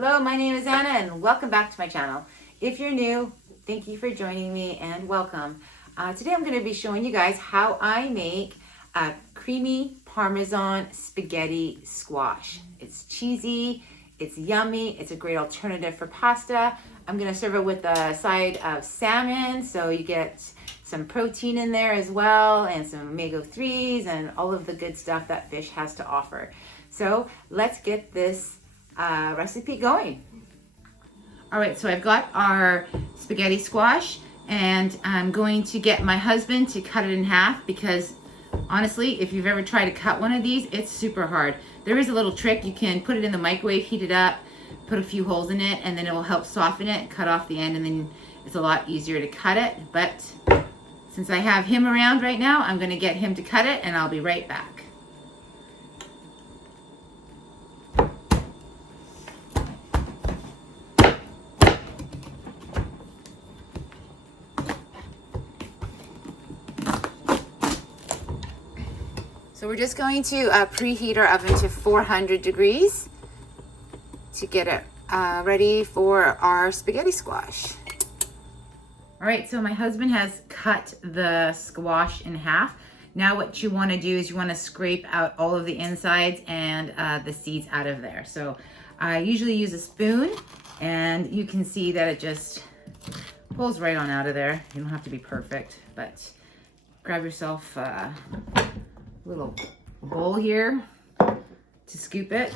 Hello, my name is Anna and welcome back to my channel. If you're new, thank you for joining me and welcome. Today I'm going to be showing you guys how I make a creamy Parmesan spaghetti squash. It's cheesy, it's yummy, it's a great alternative for pasta. I'm going to serve it with a side of salmon, so you get some protein in there as well, and some omega-3s and all of the good stuff that fish has to offer. So let's get this recipe going. All right, so I've got our spaghetti squash, and I'm going to get my husband to cut it in half because honestly, if you've ever tried to cut one of these, it's super hard. There is a little trick. You can put it in the microwave, heat it up, put a few holes in it, and then it will help soften it, cut off the end, and then it's a lot easier to cut it. But since I have him around right now, I'm going to get him to cut it, and I'll be right back. So we're just going to preheat our oven to 400 degrees to get it ready for our spaghetti squash. All right, so my husband has cut the squash in half. Now what you want to do is you want to scrape out all of the insides and the seeds out of there. So I usually use a spoon, and you can see that it just pulls right on out of there. You don't have to be perfect, but grab yourself little bowl here to scoop it.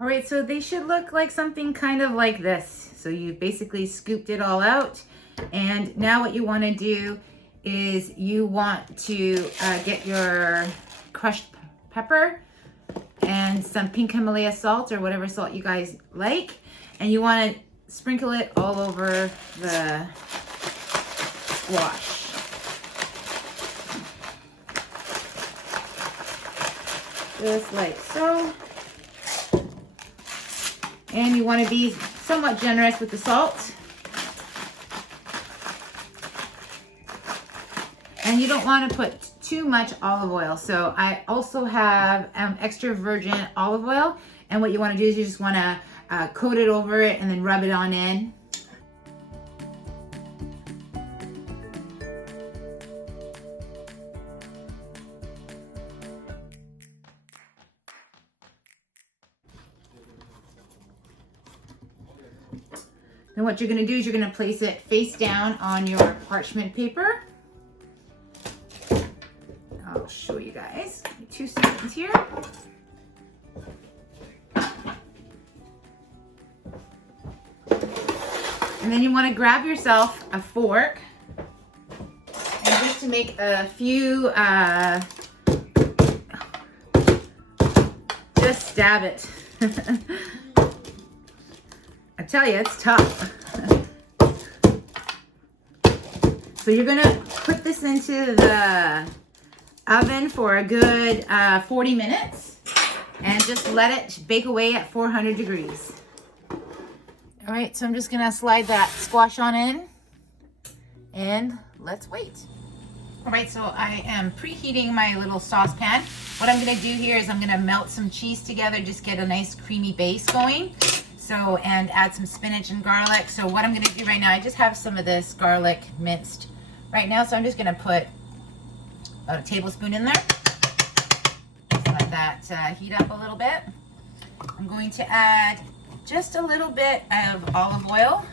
All right, so they should look like something kind of like this. So you basically scooped it all out. And now what you want to do is you want to get your crushed pepper and some pink Himalaya salt or whatever salt you guys like. And you want to sprinkle it all over the squash. Just like so. And you want to be somewhat generous with the salt. And you don't want to put too much olive oil. So I also have extra virgin olive oil. And what you want to do is you just want to coat it over it and then rub it on in. Then what you're going to do is you're going to place it face down on your parchment paper. I'll show you guys. 2 seconds here. And then you want to grab yourself a fork and just to make a few, just stab it. I tell you, it's tough. So you're gonna put this into the oven for a good 40 minutes and just let it bake away at 400 degrees. All right, so I'm just gonna slide that squash on in and let's wait. All right, so I am preheating my little saucepan. What I'm gonna do here is I'm gonna melt some cheese together, just get a nice creamy base going. So, and add some spinach and garlic. So what I'm going to do right now, I just have some of this garlic minced right now. So I'm just going to put about a tablespoon in there. Just let that heat up a little bit. I'm going to add just a little bit of olive oil.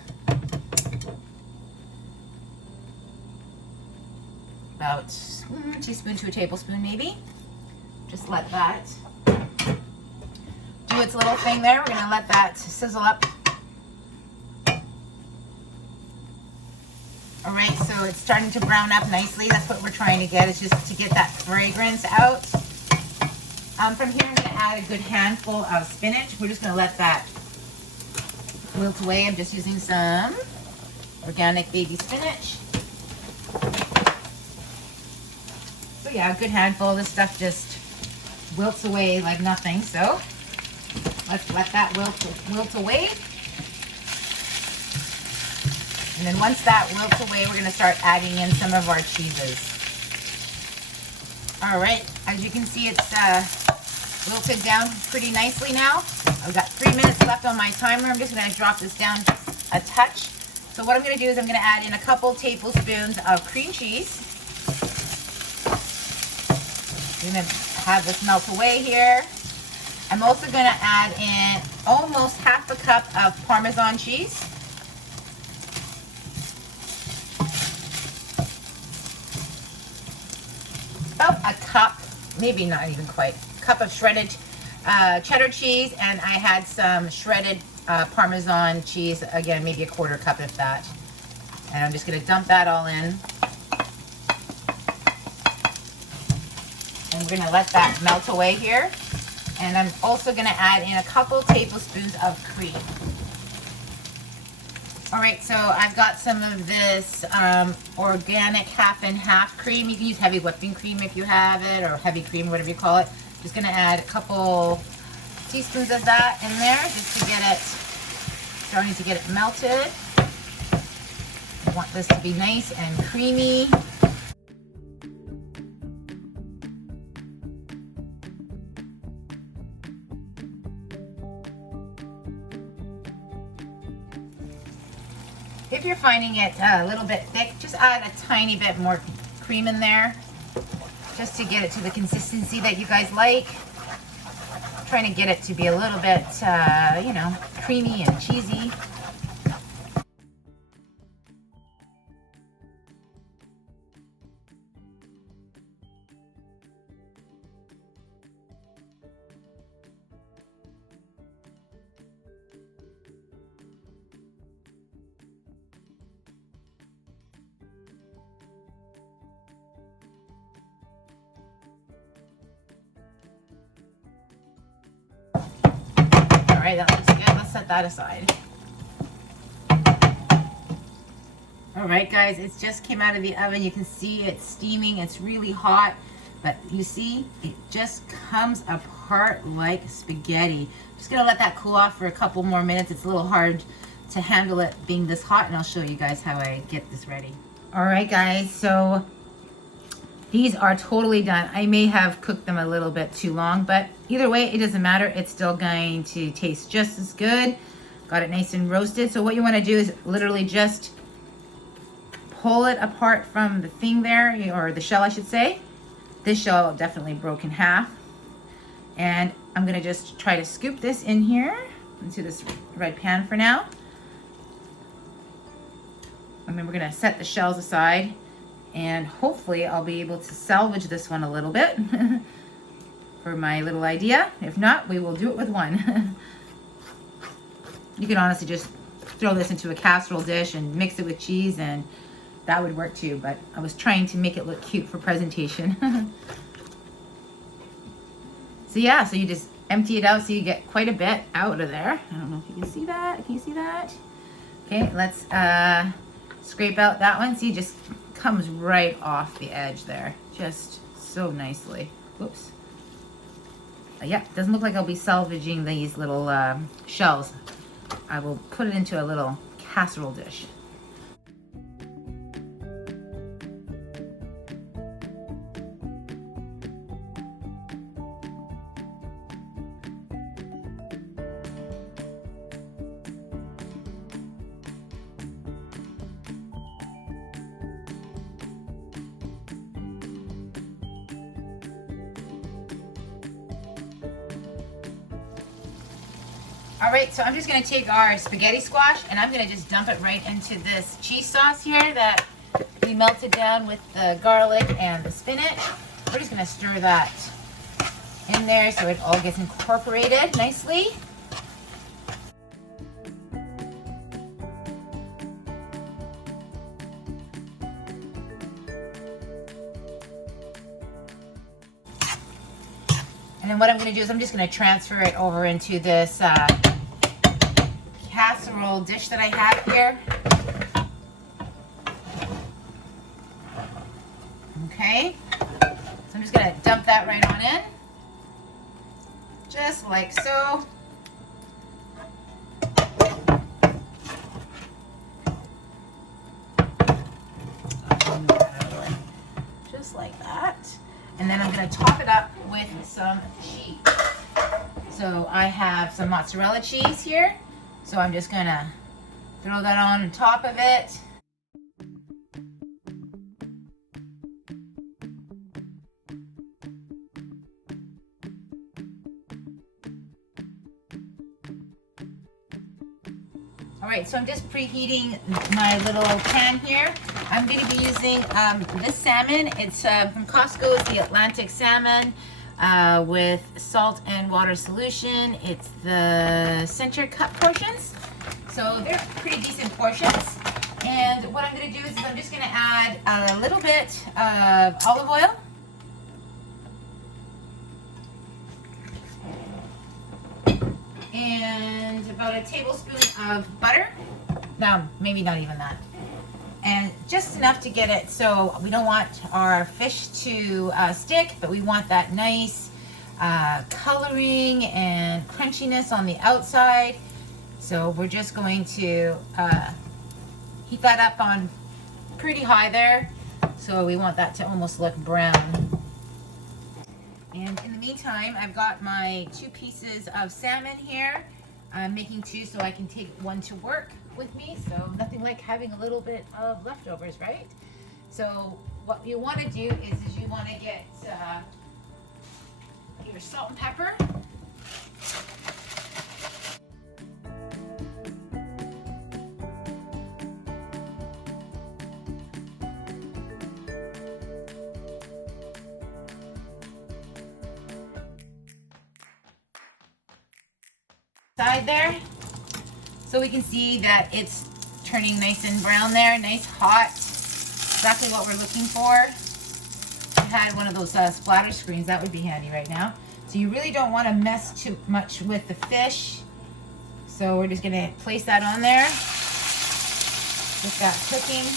About a teaspoon to a tablespoon maybe. Just let that do its little thing there. We're going to let that sizzle up. All right, so it's starting to brown up nicely. That's what we're trying to get, is just to get that fragrance out. From here, I'm going to add a good handful of spinach. We're just going to let that wilt away. I'm just using some organic baby spinach. So yeah, a good handful. This stuff just wilts away like nothing. So let's let that wilt away. And then once that wilts away, we're going to start adding in some of our cheeses. All right, as you can see, it's wilted down pretty nicely now. I've got 3 minutes left on my timer. I'm just going to drop this down a touch. So what I'm going to do is I'm going to add in a couple tablespoons of cream cheese. I'm going to have this melt away here. I'm also going to add in almost half a cup of Parmesan cheese. About a cup, maybe not even quite, cup of shredded cheddar cheese, and I had some shredded Parmesan cheese, again, maybe a quarter cup if that. And I'm just going to dump that all in. And we're going to let that melt away here. And I'm also going to add in a couple tablespoons of cream. All right, so I've got some of this organic half and half cream. You can use heavy whipping cream if you have it, or heavy cream, whatever you call it. Just going to add a couple teaspoons of that in there just to get it, starting to get it melted. I want this to be nice and creamy. If you're finding it a little bit thick, just add a tiny bit more cream in there, just to get it to the consistency that you guys like. I'm trying to get it to be a little bit, you know, creamy and cheesy. All right, that looks good. Let's set that aside. All right, guys, it just came out of the oven. You can see it's steaming. It's really hot, but you see, it just comes apart like spaghetti. Just gonna let that cool off for a couple more minutes. It's a little hard to handle it being this hot, and I'll show you guys how I get this ready. All right, guys, so these are totally done. I may have cooked them a little bit too long, but either way, it doesn't matter. It's still going to taste just as good. Got it nice and roasted. So what you want to do is literally just pull it apart from the thing there, or the shell, I should say. This shell definitely broke in half. And I'm going to just try to scoop this in here into this red pan for now. And then we're going to set the shells aside. And hopefully I'll be able to salvage this one a little bit for my little idea. If not, we will do it with one. You can honestly just throw this into a casserole dish and mix it with cheese, and that would work too. But I was trying to make it look cute for presentation. So yeah, so you just empty it out so you get quite a bit out of there. I don't know if you can see that. Can you see that? Okay, let's scrape out that one. See, just comes right off the edge there, just so nicely. Whoops. Yeah, doesn't look like I'll be salvaging these little shells. I will put it into a little casserole dish. All right, so I'm just gonna take our spaghetti squash and I'm gonna just dump it right into this cheese sauce here that we melted down with the garlic and the spinach. We're just gonna stir that in there so it all gets incorporated nicely. And then what I'm gonna do is I'm just gonna transfer it over into this casserole dish that I have here. Okay, so I'm just gonna dump that right on in, just like so. Just like that. And then I'm gonna top it up with some cheese. So I have some mozzarella cheese here. So I'm just gonna throw that on top of it. All right, so I'm just preheating my little pan here. I'm going to be using this salmon. It's from Costco. It's the Atlantic salmon with salt and water solution. It's the center cup portions. So they're pretty decent portions. And what I'm going to do is I'm just going to add a little bit of olive oil. And about a tablespoon of butter. No, maybe not even that. And just enough to get it, so we don't want our fish to stick, but we want that nice coloring and crunchiness on the outside. So we're just going to heat that up on pretty high there. So we want that to almost look brown. And in the meantime, I've got my 2 pieces of salmon here. I'm making 2 so I can take 1 to work with me. So nothing like having a little bit of leftovers, right? So what you want to do is you want to get your salt and pepper. Side there, so we can see that it's turning nice and brown there, nice hot, exactly what we're looking for. If I had one of those splatter screens, that would be handy right now. So you really don't want to mess too much with the fish, so we're just going to place that on there, get that cooking.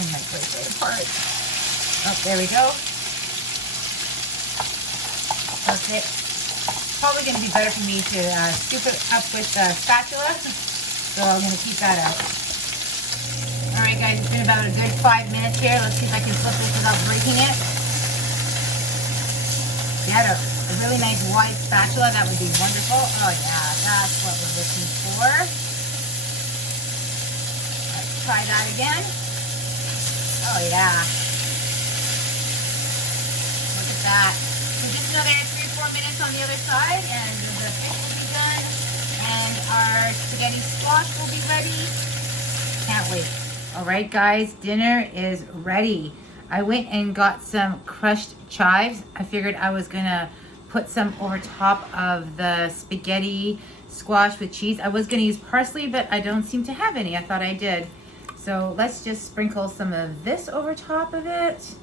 I might break it apart. Oh, there we go. Perfect. Probably going to be better for me to scoop it up with a spatula, so I'm going to keep that out. All right, guys, it's been about a good 5 minutes here. Let's see if I can flip this without breaking it. If you had a really nice wide spatula, that would be wonderful. Oh yeah, that's what we're looking for. Let's try that again. Oh yeah. Look at that. So just another 3-4 minutes on the other side and the fish will be done and our spaghetti squash will be ready. Can't wait. All right, guys, dinner is ready. I went and got some crushed chives. I figured I was gonna put some over top of the spaghetti squash with cheese. I was gonna use parsley, but I don't seem to have any. I thought I did. So let's just sprinkle some of this over top of it.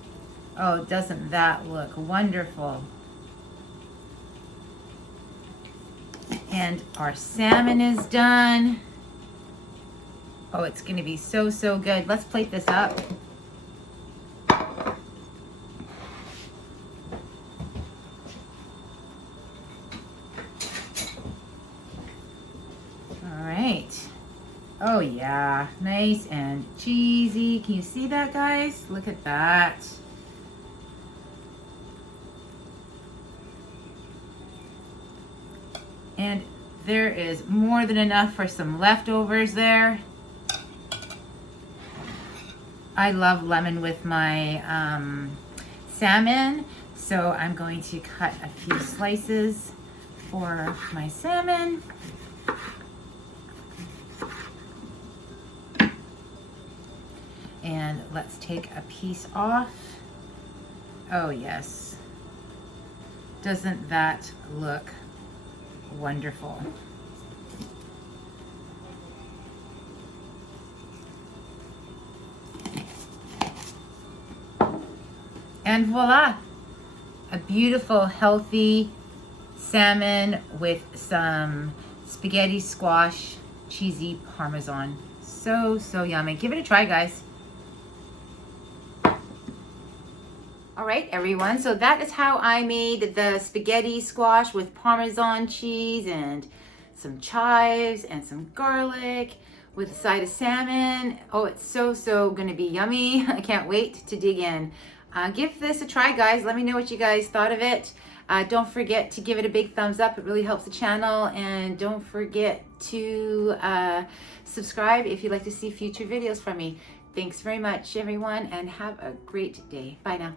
Oh, doesn't that look wonderful? And our salmon is done. Oh, it's gonna be so, so good. Let's plate this up. All right. Oh yeah, nice and cheesy. Can you see that, guys? Look at that. And there is more than enough for some leftovers there. I love lemon with my salmon, so I'm going to cut a few slices for my salmon. And let's take a piece off. Oh yes. Doesn't that look wonderful? And voila, a beautiful, healthy salmon with some spaghetti squash, cheesy Parmesan. So, so yummy. Give it a try, guys. All right, everyone, so that is how I made the spaghetti squash with Parmesan cheese and some chives and some garlic with a side of salmon. Oh, it's so, so gonna be yummy. I can't wait to dig in. Give this a try, guys. Let me know what you guys thought of it. Don't forget to give it a big thumbs up. It really helps the channel. And don't forget to subscribe if you'd like to see future videos from me. Thanks very much, everyone, and have a great day. Bye now.